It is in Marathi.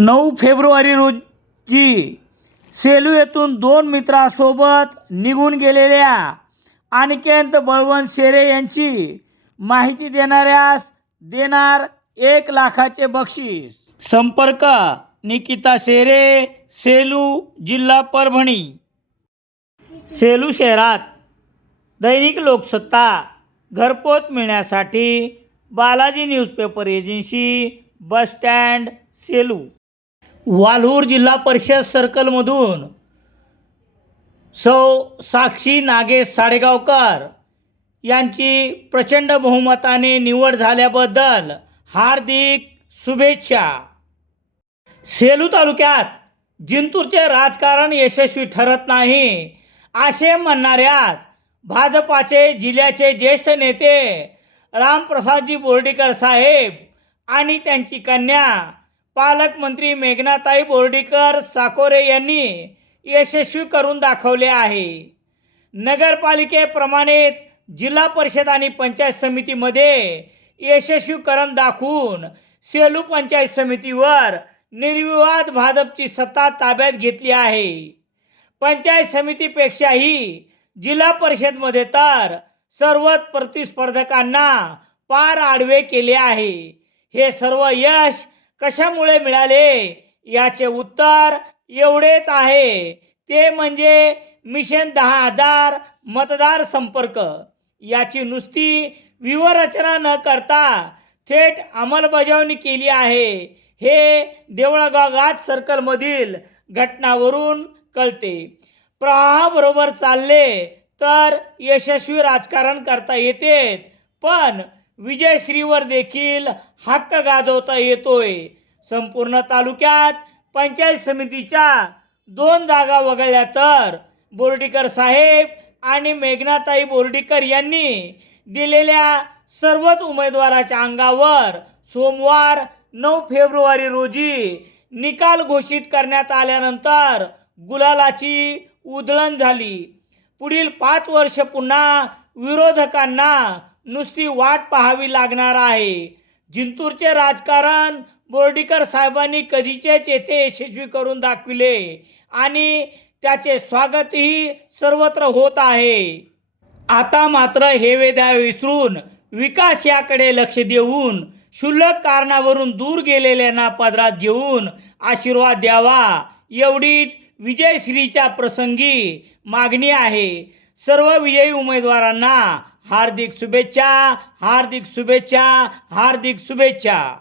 9 फेब्रुवारी रोजी सेलू येथून 2 मित्रांसोबत निघून गेलेल्या अनिकेत बळवंत शेरे यांची माहिती देणाऱ्यास देणार 1 लाखाचे बक्षीस। संपर्क निकिता शेरे, सेलू, जिल्हा परभणी। सेलू शहरात दैनिक लोकसत्ता घरपोच मिळण्यासाठी Balaji newspaper agency, bus stand, Selu. Walhur जिल्हा परिषद सर्कलमधून साक्षी नागेश साडेगावकर यांची प्रचंड बहुमताने निवड झाल्याबद्दल हार्दिक शुभेच्छा। सेलू तालुक्यात जिंतूरचे राजकारण यशस्वी ठरत नाही असे म्हणणाऱ्यास भाजपाचे जिल्ह्याचे ज्येष्ठ नेते रामप्रसादजी बोर्डीकर साहेब आणि त्यांची कन्या पालकमंत्री मेघनाताई बोर्डीकर साकोरे यांनी यशस्वी करून दाखवले आहे। नगरपालिकेप्रमाणेच जिल्हा परिषद आणि पंचायत समितीमध्ये यशस्वीकरण दाखवून सेलू पंचायत समितीवर निर्विवाद भाजपची सत्ता ताब्यात घेतली आहे। पंचायत समितीपेक्षाही जिल्हा परिषदमध्ये तर सर्वच प्रतिस्पर्धकांना पार आडवे केले आहे। हे सर्व यश कशामुळे मिळाले याचे उत्तर एवढेच आहे, ते म्हणजे मिशन 10,000 मतदार संपर्क। याची नुसती व्यूहरचना न करता थेट अंमलबजावणी केली आहे, हे देवळगाव सर्कलमधील घटनावरून कळते। प्रवाहाबरोबर चालले तर यशस्वी राजकारण करता येते, पण विजयश्रीवर देखील हक्क गाजवता येतोय। संपूर्ण तालुक्यात पंचायत समितीच्या 2 जागा वगळल्या तर बोर्डीकर साहेब आणि मेघनाताई बोर्डीकर यांनी दिलेल्या सर्वच उमेदवाराच्या अंगावर सोमवार 9 फेब्रुवारी रोजी निकाल घोषित करण्यात आल्यानंतर गुलालाची उधळण झाली। पुढील 5 वर्ष पुन्हा विरोधकांना नुसती वाट पाहावी लागणार आहे। जिंतूरचे राजकारण बोर्डीकर साहेबांनी कधीचेच येथे यशस्वी करून दाखविले आणि त्याचे स्वागतही सर्वत्र होत आहे। आता मात्र हे वेदा विसरून विकास याकडे लक्ष देऊन क्षुल्लक कारणावरून दूर गेलेल्यांना पदरात घेऊन आशीर्वाद द्यावा, एवढीच विजयश्रीच्या प्रसंगी मागणी आहे। सर्व विजयी उमेदवारांना हार्दिक शुभेच्छा, हार्दिक शुभेच्छा, हार्दिक शुभेच्छा।